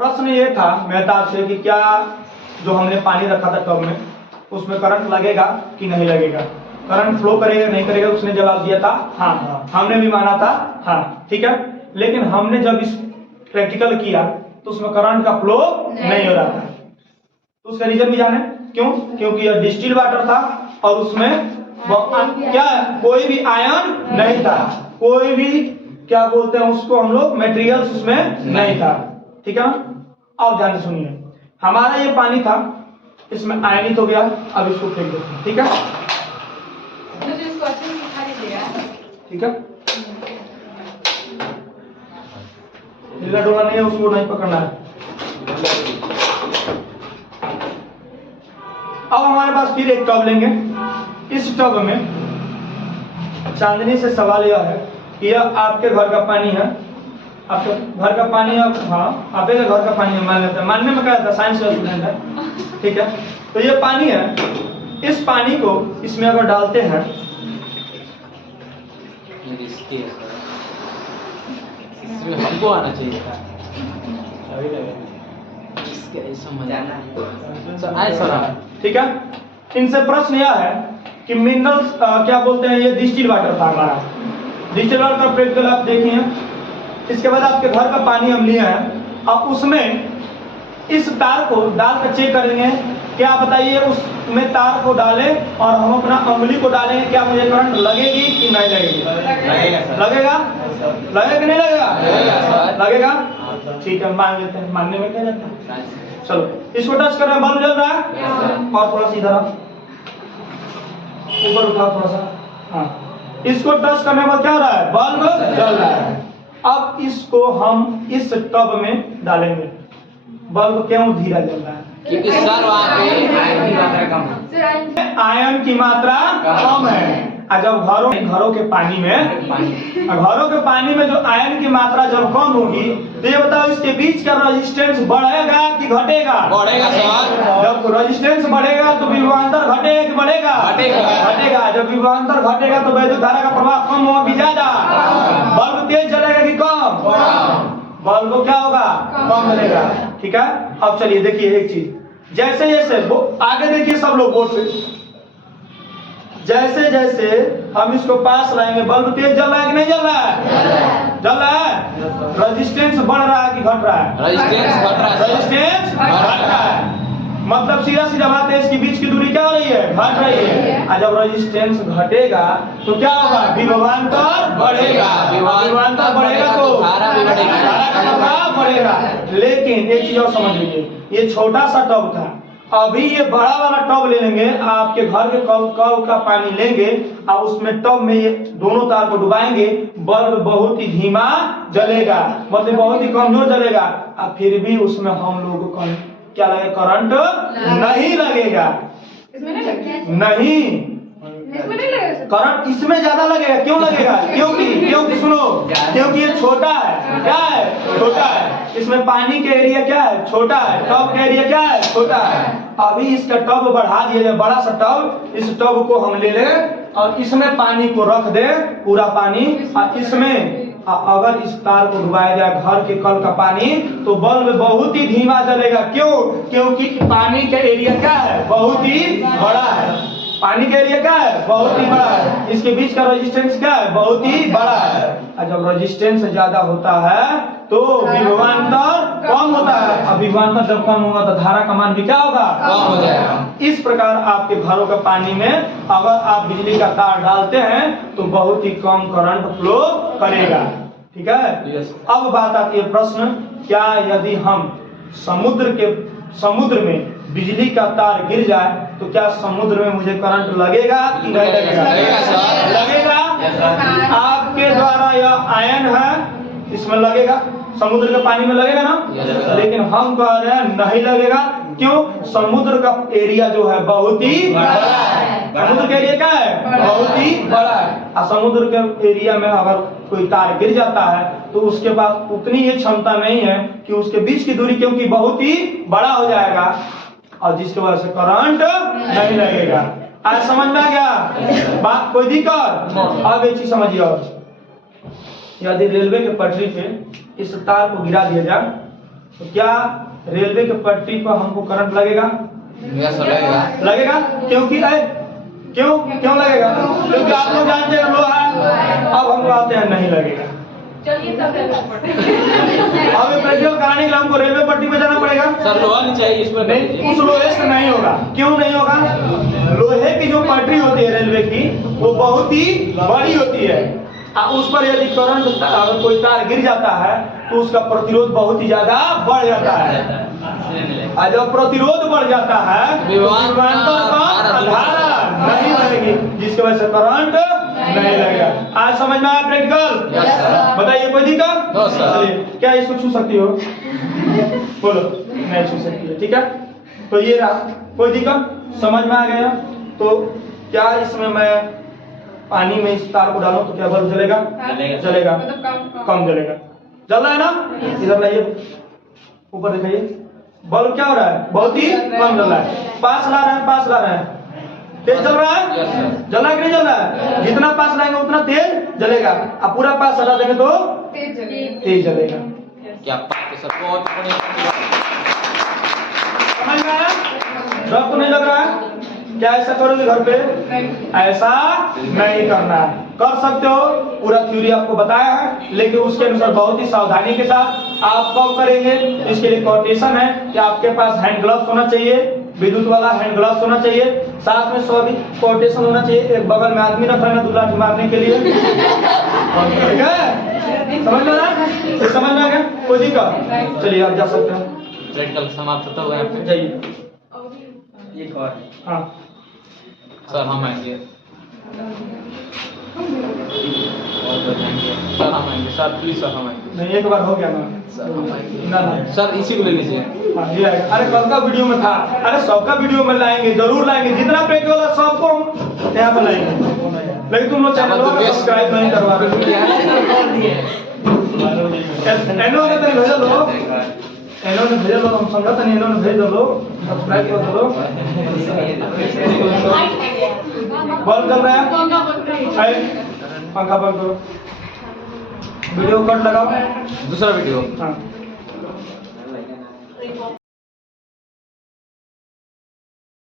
प्रश्न ये था मेहताब से कि क्या जो हमने पानी रखा था टब में उसमें करंट लगेगा कि नहीं लगेगा, करंट फ्लो करेगा नहीं करेगा। उसने जवाब दिया था हाँ, हमने भी माना था हाँ, ठीक है। लेकिन हमने जब इस प्रैक्टिकल किया तो उसमें करंट का फ्लो नहीं हो रहा था। तो उसका रीजन भी जाने क्यों? क्योंकि यह डिस्टिल वाटर था और उसमें क्या कोई भी आयन नहीं था, कोई भी क्या बोलते हैं उसको हम लोग मटेरियल्स उसमें नहीं था, ठीक है ना। अब ध्यान से सुनिए, हमारा ये पानी था, इसमें आयनित हो गया, अब इसको फेंक देते हैं, ठीक है ठीक है। ढीला डोला नहीं है, उसको नहीं पकड़ना है। अब हमारे पास फिर एक टब लेंगे। इस टब में चांदनी से सवाल यह है कि यह आपके घर का पानी है, आपके घर का पानी है, हाँ आपके घर का पानी है मान लेते हैं, मानने में क्या था, साइंस का स्टूडेंट है, ठीक है। तो ये पानी है, इस पानी को इसमें अगर डालते हैं हमको आना चाहिए था, ठीक है। इनसे प्रश्न यह है कि मिनरल्स क्या बोलते हैं, ये डिस्टिल वाटर था हमारा, डिस्टिल वाटर का प्रैक्टिकल आप देखिए। इसके बाद आपके घर का पानी हम लिए हैं, अब उसमें इस तार को डाल कर चेक करेंगे, क्या बताइए उसमें तार को डालें और हम अपना उंगली को डालेंगे, क्या मुझे करंट लगेगी कि नहीं लगेगी? लगेगा, लगेगा कि नहीं लगेगा? लगेगा, ठीक है मान लेते हैं, मानने में क्या जाता है। चलो इसको टच कर रहे हैं, बल्ब जल रहा है, और थोड़ा सा इधर ऊपर उठाओ थोड़ा सा, हाँ इसको टच करने पर क्या हो रहा है, बल्ब जल रहा है। अब इसको हम इस टब में डालेंगे, बल्ब क्यों धीरा जल रहा है? क्योंकि सर वहाँ पे आयन की मात्रा कम है। और जब घरों के पानी में जो आयन की मात्रा जब कम होगी तो ये बताओ इसके बीच का रेजिस्टेंस बढ़ेगा कि घटेगा? बढ़ेगा सर। जब रेजिस्टेंस बढ़ेगा तो विभवांतर घटेगा कि बढ़ेगा? घटेगा। जब विभवांतर घटेगा तो वैद्युत धारा का प्रवाह कम होगा कि ज्यादा? बल्ब तेज जलेगा कि कम? बल्ब को क्या होगा, कम जलेगा, ठीक है। अब चलिए देखिए एक चीज, जैसे जैसे आगे देखिए सब लोग बोर्ड पे, जैसे जैसे हम इसको पास लाएंगे बल्ब तेज जल रहा है कि नहीं जल रहा है? जल रहा है। रेजिस्टेंस बढ़ रहा है कि घट रहा है? रेजिस्टेंस बढ़ रहा है। रेजिस्टेंस घट रहा है, मतलब सीधा सीधा बात है, इसके बीच की दूरी क्या हो रही है, घट रही है। और जब रेजिस्टेंस घटेगा तो क्या होगा, विभवांतर बढ़ेगा, विभवांतर बढ़ेगा तो धारा का प्रभाव बढ़ेगा। लेकिन एक चीज और समझ लीजिए, ये छोटा सा टब था, अभी ये बड़ा वाला टब ले लेंगे, आपके घर के कल का पानी लेंगे और उसमें टब में ये दोनों तार को डुबाएंगे, बल्ब बहुत ही धीमा जलेगा, मतलब बहुत ही कमजोर जलेगा, और फिर भी उसमें हम लोगों को क्या लगेगा, करंट नहीं लगेगा। नहीं, करंट इसमें ज्यादा लगेगा। क्यों लगेगा? क्योंकि सुनो, क्योंकि ये छोटा है, क्या है, छोटा है, इसमें पानी का एरिया क्या है, छोटा है, टब का एरिया क्या है, छोटा है। अभी इसका टब बढ़ा दिया जाए, बड़ा सा टब, इस टब को हम ले लें और इसमें पानी को रख दे, पूरा पानी, और इसमें अगर इस तार को डुबाया जाए घर के कल का पानी तो बल्ब बहुत ही धीमा जलेगा। क्यों? क्योंकि पानी का एरिया क्या है, बहुत ही बड़ा है, पानी का एरिया क्या है, बहुत ही बड़ा है, इसके बीच का रेजिस्टेंस क्या है, बहुत ही बड़ा है। और जब रेजिस्टेंस ज्यादा होता है तो विभवांतर कम होता है, और विभवांतर जब कम होगा तो धारा का मान भी क्या होगा, कम हो जाएगा। इस प्रकार आपके घरों के पानी में अगर आप बिजली का तार डालते हैं तो बहुत ही कम करंट फ्लो करेगा, ठीक है। अब बात आती है प्रश्न, क्या यदि हम समुद्र में बिजली का तार गिर जाए तो क्या समुद्र में मुझे करंट लगेगा कि नहीं लगेगा? लगेगा। आपके द्वारा यह आयन है, इसमें लगेगा, समुद्र के पानी में लगेगा ना, लेकिन हम कह रहे हैं नहीं लगेगा। क्यों? समुद्र का एरिया जो है बहुत ही बड़ा है, समुद्र का एरिया क्या है, बहुत ही बड़ा है, और समुद्र के एरिया में अगर कोई तार गिर जाता है तो उसके पास उतनी ये क्षमता नहीं है कि उसके बीच की दूरी, क्योंकि बहुत ही बड़ा हो जाएगा, और जिसकी वजह से करंट नहीं लगेगा। आज समझ में आ गया बात, कोई दिक्कत? अब एक चीज समझिए, और यदि रेलवे के पटरी पे इस तार को गिरा दिया जाए तो क्या रेलवे के पटरी पर हमको करंट लगेगा? यस सर लगेगा। लगेगा क्योंकि क्यों लगेगा? क्योंकि आप लोग जानते हैं लोहा है। अब हम आते हैं नहीं लगेगा। चलिए तब अब ये प्रैक्टिकल कराने के लिए हमको रेलवे पट्टी पे जाना पड़ेगा। सर लोहा नहीं चाहिए इस पर नहीं, उस लोहे से नहीं होगा। क्यों नहीं होगा? लोहे की जो पटरी होती है रेलवे की वो बहुत ही बड़ी होती है। उस पर यदि करंट अगर कोई तार गिर जाता है तो उसका प्रतिरोध बहुत ही ज्यादा बढ़ जाता है। और जब प्रतिरोध बढ़ जाता है तो विभवांतर पर धारा नहीं लगेगी, जिसकी वजह से करंट नहीं लगेगा। आज समझ में आया प्रैक्टिकल? बताइए कोई दिक्कत? No sir. क्या इसको छू सकती हो? बोलो नहीं छू सकती है, ठीक है। तो ये रहा, कोई दिक्कत? समझ में आ गया? तो क्या इसमें मैं पानी में इस तार को डालूं तो क्या बल्ब जलेगा? जलेगा। कम जलेगा। जल रहा है ना? इधर लाइए, ऊपर दिखाइए। बल्ब क्या हो रहा है? बहुत ही कम जल रहा है। पास ला रहे हैं तेज जल रहा है? जल रहा है कि नहीं जल रहा है? जितना पास लाएंगे उतना तेज जलेगा। अब पूरा पास हटा देंगे तो तेज जलेगा। क्या बात है सर, बहुत बढ़िया। समझ में आया? डर तो नहीं लग रहा है? क्या ऐसा करोगे घर पे? ऐसा नहीं करना है। कर सकते हो, पूरा थ्योरी आपको बताया है, लेकिन उसके अनुसार बहुत ही सावधानी के साथ आप कब करेंगे। इसके लिए कोटेशन है कि आपके पास हैंड ग्लव्स होना चाहिए, विद्युत वाला हैंड ग्लव्स होना चाहिए, साथ में सभी कोटेशन होना चाहिए। एक बगल में आदमी रख लेना दूल्हा मारने के लिए, ठीक है? समझ में आया? समझ में आ गया? कोई दिक्कत? चलिए आप जा सकते हैं, प्रैक्टिकल समाप्त होता हुआ है। जाइए। एक और हाँ सर हम आएंगे। सर हम आएंगे सर, प्लीज सर हम आएंगे। नहीं, एक बार हो गया ना? सर हम आएंगे। ना सर इसी को ले लीजिए। हाँ, ये आएगा। अरे कल का वीडियो में था। अरे सबका वीडियो में लाएंगे, जरूर लाएंगे। जितना प्रैक्टिकल वाला सबको हम यहाँ पर लाएंगे। लेकिन तुम लोग चैनल को सब्सक्राइब नहीं करवा रहे। एनो ने तो भेज दो, एनो ने भेज दो, हम समझा था नहीं, एनो ने भेज दो, सब्सक्राइब कर दो। बल्ब जल रहा है? पंखा बंद करो, वीडियो कट लगाओ। दूसरा वीडियो हाँ